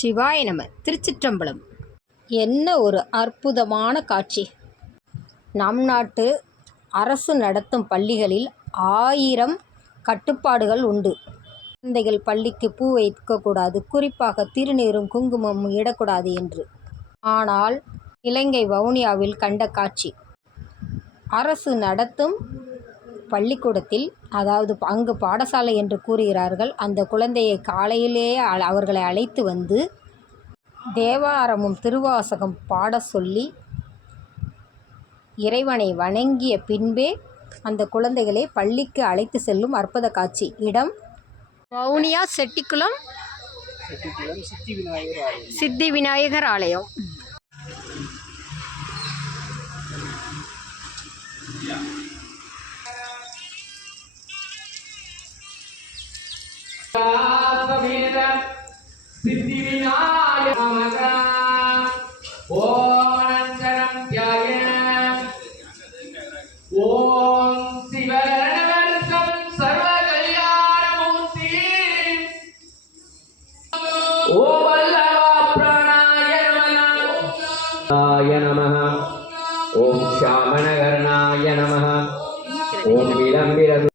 சிவாய நம. திருச்சிற்றம்பலம். என்ன ஒரு அற்புதமான காட்சி! நம் நாட்டு அரசு நடத்தும் பள்ளிகளில் 1000 கட்டுப்பாடுகள் உண்டு. குழந்தைகள் பள்ளிக்கு பூ வைக்கக்கூடாது, குறிப்பாக திருநீரும் குங்குமமும் இடக்கூடாது என்று. ஆனால் இலங்கை வவுனியாவில் கண்ட காட்சி, அரசு நடத்தும் பள்ளிக்கூடத்தில், அதாவது அங்கு பாடசாலை என்று கூறுகிறார்கள், அந்த குழந்தையை காலையிலேயே அவர்களை அழைத்து வந்து தேவாரமும் திருவாசகம் பாட சொல்லி இறைவனை வணங்கிய பின்பே அந்த குழந்தைகளை பள்ளிக்கு அழைத்து செல்லும் அற்புத காட்சி. இடம் வவுனியா செட்டிக்குளம் சித்தி விநாயகர் ஆலயம். ஓம் சிவகணவர்க்கம் சர்வகல்யாணமூர்த்தி ஓம் வல்லவா பிராணாய நமः ஓம் ஷாமணகர்ணாய நமः ஓம் விளம்பிர